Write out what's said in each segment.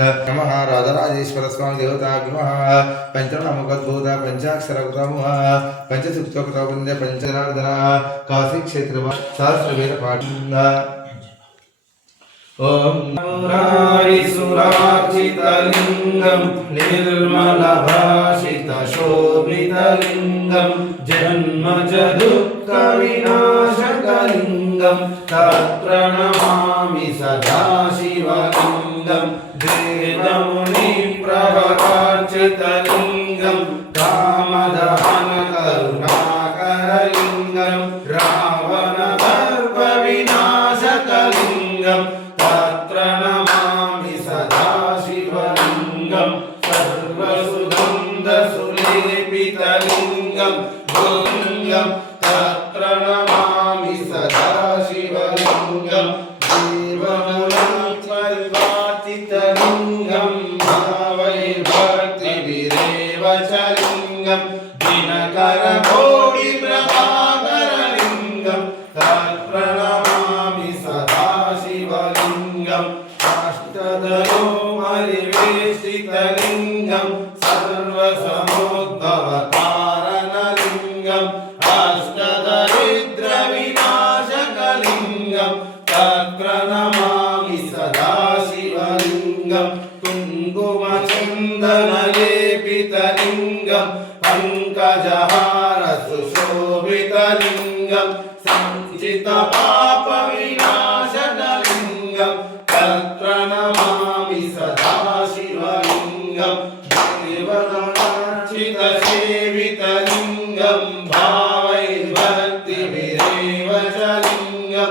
नमः राजराजेश्वर स्वामी देवताभ्यः पंचनामोद्भूत पंचाक्षरकृतमुः पंचसुक्तोक्तवृन्द पंचजनार्दन काशी क्षेत्र सहस्रवेद पाठ ओम सुरार्चितलिंगं निर्मलभाषितशोभितलिंगं जन्मज दुःखविनाशकलिंगं तत्प्रणमामि सदा शिवलिंगं देवमुनिप्रभवार्चितलिंगं कामदहनकरुणाकरलिंगं रावणदर्पविनाशकलिंगं प्रणमामि सदा शिवलिंगं सर्वसुगन्धसुलेपितलिंगं लिंगं तत्प्रणमामि सदा शिवलिंगं देवमुनिपरिवार्चितलिंगं भावैर्भक्तिभिरेव च लिंगं दिनकरकोटिप्रभाकरलिंगं तत्प्रणमामि सदा शिवलिंगं अष्टदलोमरिवेष्टितलिंगं सर्वसमुद्भवकारणलिंगं अष्टदरिद्रविनाशकलिंगं तत्प्रणमामि सदा शिवलिंगं कुङ्कुमचन्दनलेपितलिंगं पङ्कजहारसुशोभितलिंगं सञ्चितपापविनाशकलिंगं तत्प्रणमामि सदा शिवलिंगं देवगणार्चितसेवितलिंगं भावैर्भक्तिभिरेव च लिंगं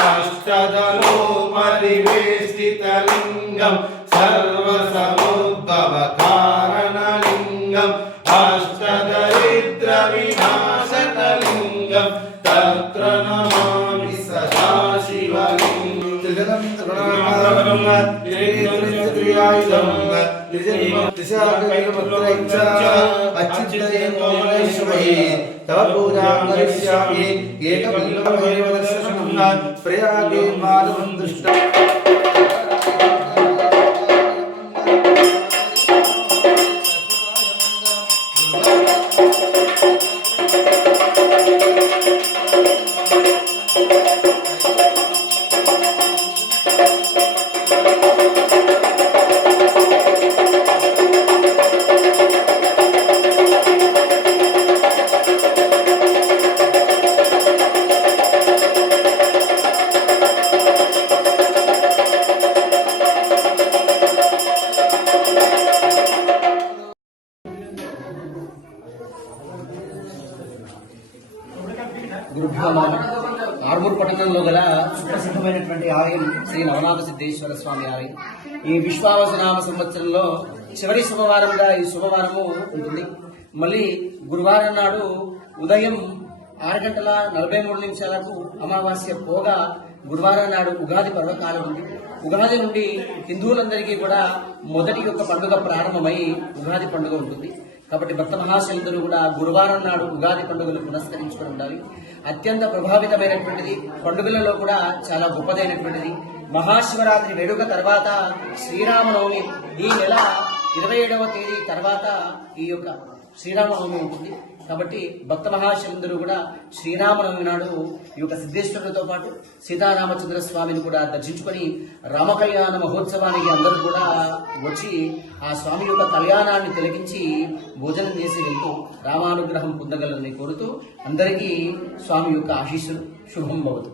अष्टदलोपरिवेष्टितलिंगं सर्वसमुद्भवकारणलिंगं अष्टदरिद्रविनाशकलिंगं तत्प्रणमामि सदा शिवलिंगं तव पूजां करिष्यामि एकबिल्वमेव दर्शनं प्रयागे माधवं दृष्टं ఆర్మూర్ పట్టణంలో గల సుప్రసిద్ధమైనటువంటి ఆలయం శ్రీ నవనాథ సిద్ధేశ్వర స్వామి ఆలయం. ఈ విశ్వావసనామ సంవత్సరంలో చివరి శుభవారంగా ఈ శుభవారము ఉంటుంది. మళ్ళీ గురువారం నాడు ఉదయం 6:43 అమావాస్య పోగా గురువారం నాడు ఉగాది పర్వకాలం ఉంది. ఉగాది నుండి హిందువులందరికీ కూడా మొదటి యొక్క పండుగ ప్రారంభమై ఉగాది పండుగ ఉంటుంది. కాబట్టి భక్త మహాశయులందరూ కూడా గురువారం నాడు ఉగాది పండుగలు పునస్కరించుకుని ఉండాలి. అత్యంత ప్రభావితమైనటువంటిది, పండుగలలో కూడా చాలా గొప్పదైనటువంటిది. మహాశివరాత్రి వేడుక తర్వాత శ్రీరామనవమి, ఈ నెల 27వ తేదీ తర్వాత ఈ యొక్క శ్రీరామనవమి ఉంటుంది. కాబట్టి భక్త మహాశయులందరూ కూడా శ్రీరామనవమి నాడు ఈ యొక్క సిద్ధేశ్వరులతో పాటు సీతారామచంద్ర స్వామిని కూడా దర్శించుకొని రామకళ్యాణ మహోత్సవానికి అందరూ కూడా వచ్చి ఆ స్వామి యొక్క కళ్యాణాన్ని తిలకించి భోజనం చేసి వెళ్తూ రామానుగ్రహం పొందగలని కోరుతూ అందరికీ స్వామి యొక్క ఆశీస్సులు శుభం భవతు.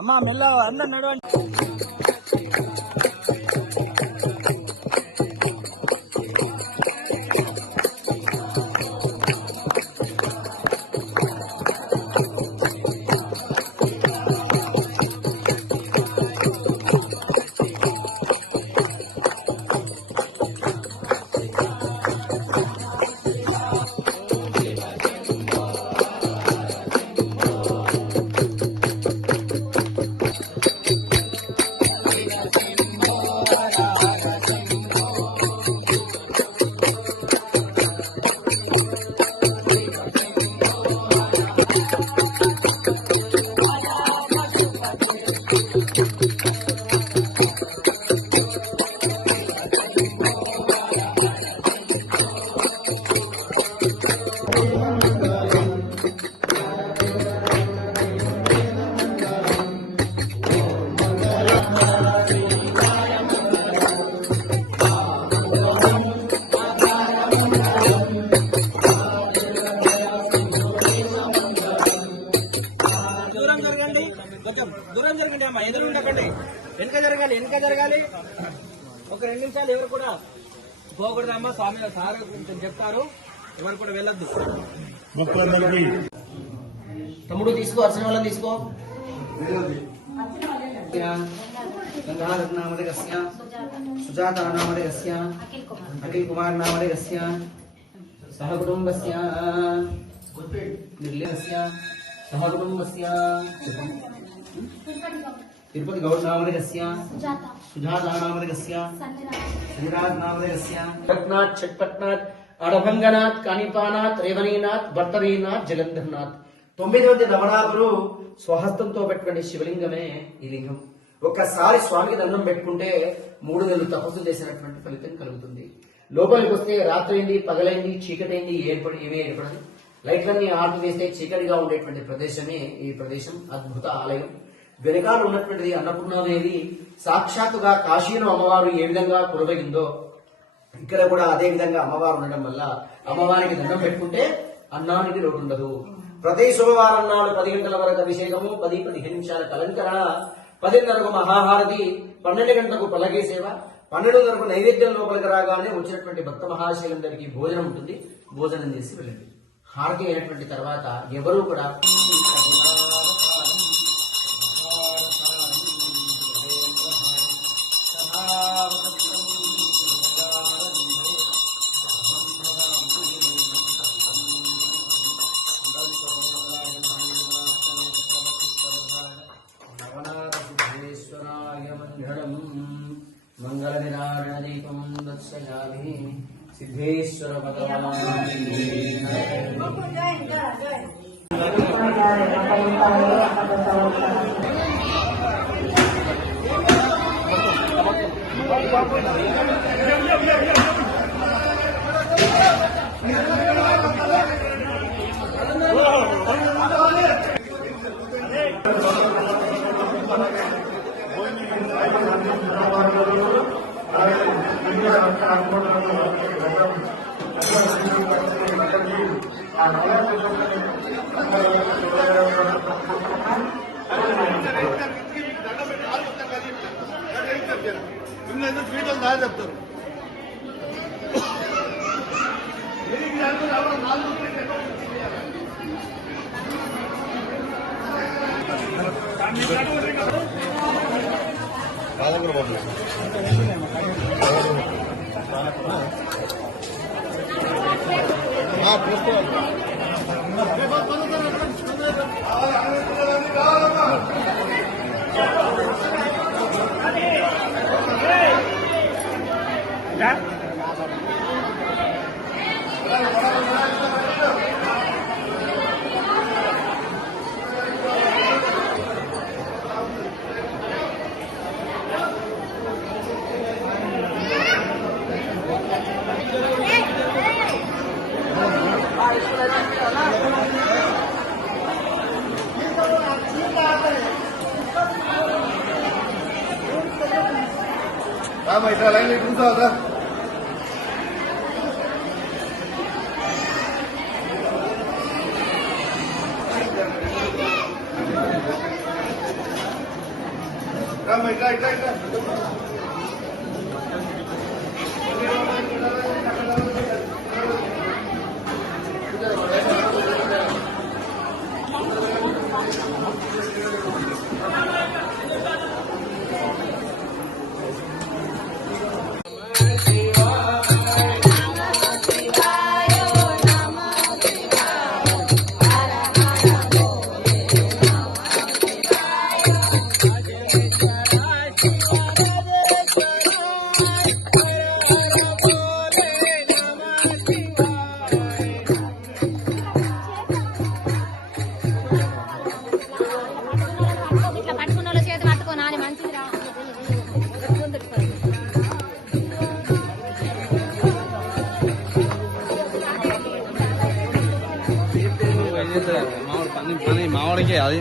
అమ్మా మెల్ల అందరు నడవండి. దూరం జరగండి, కొంచెం దూరం జరగండి అమ్మా, ఎదురు ఉండకండి, వెనక జరగాలి, వెనక జరగాలి. ఒక 2 నిమిషాలు ఎవరు కూడా పోకూడదమ్మా, స్వామి సార్ కొంచెం చెప్తారు, ఎవరు కూడా వెళ్ళొద్దు. తమ్ముడు తీసుకో, అర్చన వాళ్ళని తీసుకో. గంగాధర్నామదేకస్య సుజాతానామదేకస్య అఖిల్ కుమార్ నామదేకస్య సహ కుటుంబస్య నిర్లయస్య సహ కుటుంబస్య తిరుపతి గౌడ్ నామదేకస్య సుజాతా నామదేకస్య శ్రీరాజ్ నామదేకస్య రత్నాథ్ చట్పట్నాథ్ అడభంగనాథ్ కాణిపానాథ్ రేవణీనాథ్ భర్తరీనాథ్ జగంధర్నాథ్ 9 మంది నవనాథులు స్వహస్తంతో పెట్టుకునే శివలింగమే ఈ లింగం. ఒక్కసారి స్వామికి దండం పెట్టుకుంటే 3 నెలలు తపస్సు చేసినటువంటి ఫలితం కలుగుతుంది. లోపలికి వస్తే రాత్రైంది, పగలైంది, చీకటైంది ఏమీ ఏర్పడదు. లైట్లన్నీ ఆర్పు వేస్తే చీకటిగా ఉండేటువంటి ప్రదేశమే ఈ ప్రదేశం. అద్భుత ఆలయం. వెనకాల ఉన్నటువంటిది అన్నపూర్ణాదేవి. సాక్షాత్తుగా కాశీలో అమ్మవారు ఏ విధంగా కురవగిందో ఇక్కడ కూడా అదే విధంగా అమ్మవారు ఉండడం వల్ల అమ్మవారికి దండం పెట్టుకుంటే అన్నానికి లోటు ఉండదు. ప్రతి శుభవారం నాడు 10 గంటల వరకు అభిషేకము, 10-15 నిమిషాల కలంకరణ, 10:30కు మహాహారతి, 12 గంటలకు పల్లకీ సేవ, 12:30కు నైవేద్యం లోపలికి రాగానే వచ్చినటువంటి భక్త మహాశైలందరికీ భోజనం ఉంటుంది. భోజనం చేసి వెళ్ళండి. హారతి అయినటువంటి తర్వాత ఎవరూ కూడా మంగళ నిరారణ దీపం దర్శయామి సిద్ధేశ్వర చెప్తారు. ఇట్లా లైన్ కూర్చోవద్దా? ఇట్లా ఇట్లా ఇట్లా మావాడికి అది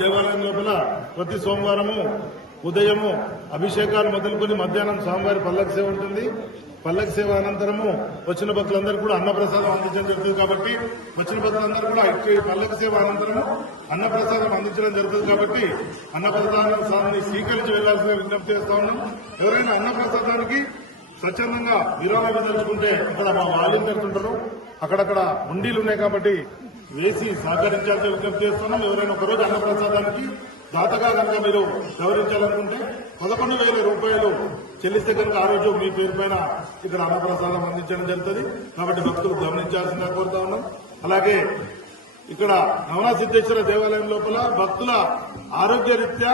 దేవాలయం లోపల ప్రతి సోమవారము ఉదయము అభిషేకాలు మొదలుకొని మధ్యాహ్నం స్వామివారి పల్లకి సేవ ఉంటుంది. పల్లకి సేవ అనంతరము వచ్చిన భక్తులందరూ కూడా అన్నప్రసాదం అందించడం జరుగుతుంది. కాబట్టి వచ్చిన భక్తులందరూ కూడా పల్లకి సేవ అనంతరము అన్నప్రసాదం అందించడం జరుగుతుంది. కాబట్టి అన్నప్రసాదాన్ని స్వీకరించి వెళ్లాల్సిన విజ్ఞప్తి చేస్తా ఉన్నాం. ఎవరైనా అన్నప్రసాదానికి స్వచ్ఛందంగా విరాళం ఇవ్వదలుచుకుంటే ఇక్కడ మా వాలంటీర్స్ ఉంటారు, అక్కడక్కడ ఉండీలు ఉన్నాయి కాబట్టి వేసి సహకరించాల్సి విజ్ఞప్తి చేస్తున్నాం. ఎవరైనా ఒకరోజు అన్నప్రసాదానికి దాతగా కనుక మీరు వ్యవహరించాలనుకుంటే 11,000 రూపాయలు చెల్లిస్తే కనుక ఆ రోజు మీ పేరు పైన ఇక్కడ అన్నప్రసాదం అందించడం జరుగుతుంది. కాబట్టి భక్తులు గమనించాల్సిందిగా కోరుతా ఉన్నాం. అలాగే ఇక్కడ నవనాథ సిద్ధేశ్వర దేవాలయం లోపల భక్తుల ఆరోగ్య రీత్యా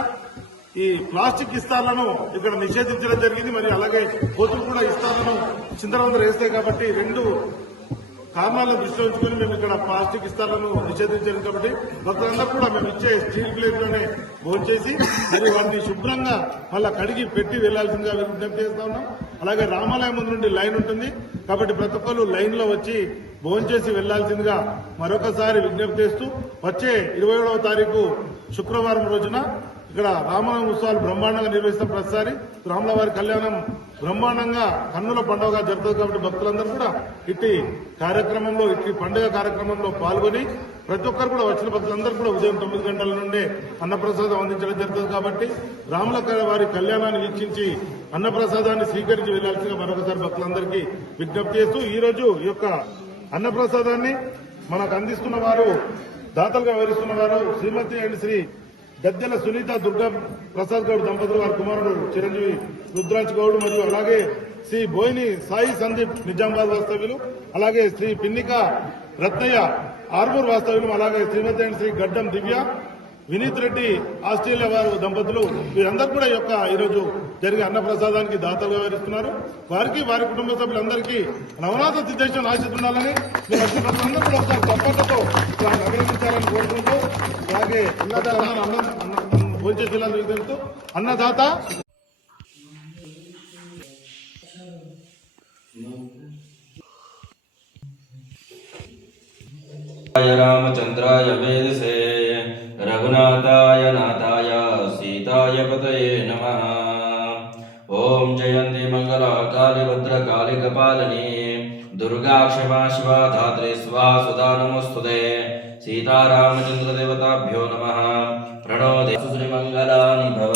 ఈ ప్లాస్టిక్ ఇస్తాలను ఇక్కడ నిషేధించడం జరిగింది. మరి అలాగే కోతులు కూడా ఇస్తాలను చిందరవందర వేస్తాయి. కాబట్టి రెండు కారణాలను దృష్టిలో ఉంచుకుని మేము ఇక్కడ ప్లాస్టిక్ ఇస్తాలను నిషేధించాము. కాబట్టి భక్తులందరూ కూడా మేము ఇచ్చే స్టీల్ ప్లేట్లోనే భోంచేసి మరి వాటిని శుభ్రంగా మళ్ళా కడిగి పెట్టి వెళ్లాల్సిందిగా విజ్ఞప్తి చేస్తా ఉన్నాం. అలాగే రామాలయం ముందు నుండి లైన్ ఉంటుంది కాబట్టి ప్రతి ఒక్కరు లైన్ లో వచ్చి భోంచేసి వెళ్లాల్సిందిగా మరొకసారి విజ్ఞప్తి చేస్తూ వచ్చే 27వ తారీఖు శుక్రవారం రోజున ఇక్కడ రామనవమి ఉత్సవాలు బ్రహ్మాండంగా నిర్వహిస్తాం. ప్రతిసారి రాముల వారి కళ్యాణం బ్రహ్మాండంగా కన్నుల పండుగగా జరుగుతుంది. కాబట్టి భక్తులందరూ కూడా ఇట్టి కార్యక్రమంలో ఇట్టి పండుగ కార్యక్రమంలో పాల్గొని ప్రతి ఒక్కరు కూడా వచ్చిన భక్తులందరూ కూడా ఉదయం 9 గంటల నుండే అన్నప్రసాదం అందించడం జరుగుతుంది. కాబట్టి రాముల వారి కళ్యాణాన్ని వీక్షించి అన్నప్రసాదాన్ని స్వీకరించి వెళ్లాల్సిందిగా మరొకసారి భక్తులందరికీ విజ్ఞప్తి చేస్తూ ఈ రోజు ఈ యొక్క అన్నప్రసాదాన్ని మనకు అందిస్తున్న వారు దాతలుగా వివరిస్తున్న వారు శ్రీమతి అండ్ శ్రీ గద్దెల సునీత దుర్గా ప్రసాద్ గౌడ్ దంపతులు వారి కుమారుడు చిరంజీవి రుద్రాంశ్ గౌడ్ మరియు అలాగే శ్రీ బోయిని సాయి సందీప్ నిజామాబాద్ వాస్తవ్యులు, అలాగే శ్రీ పిన్నిక రత్నయ్య ఆర్మూర్ వాస్తవ్యులు, అలాగే శ్రీమతి అండ్ శ్రీ గడ్డం దివ్య వినీత్ రెడ్డి ఆస్ట్రేలియా వారు దంపతులు వీరందరూ కూడా ఈ యొక్క ఈరోజు జరిగే అన్నప్రసాదానికి దాతలు వ్యవహరిస్తున్నారు. వారికి వారి కుటుంబ సభ్యులందరికీ నవనాథ సిద్ధేశ్వర ఆశిస్తున్నాలని మీరు వచ్చిన ప్రజలందరూ కూడా ఒకసారి తప్పటతో అభినందించాలని కోరుకుంటూ అలాగే భోజనం తెలుస్తూ అన్నదాత रामचंद्राय वेदसे रघुनाथाय नाथाय सीताय पतये नमः। ओम जयंती मंगला काली भद्रकाली कपालिनी दुर्गा क्षमा शिवा धात्री स्वाहा सुधा नमोस्तुते। सीतारामचंद्र देवताभ्यो नमः। प्रणो देव श्रीमंगलानि भव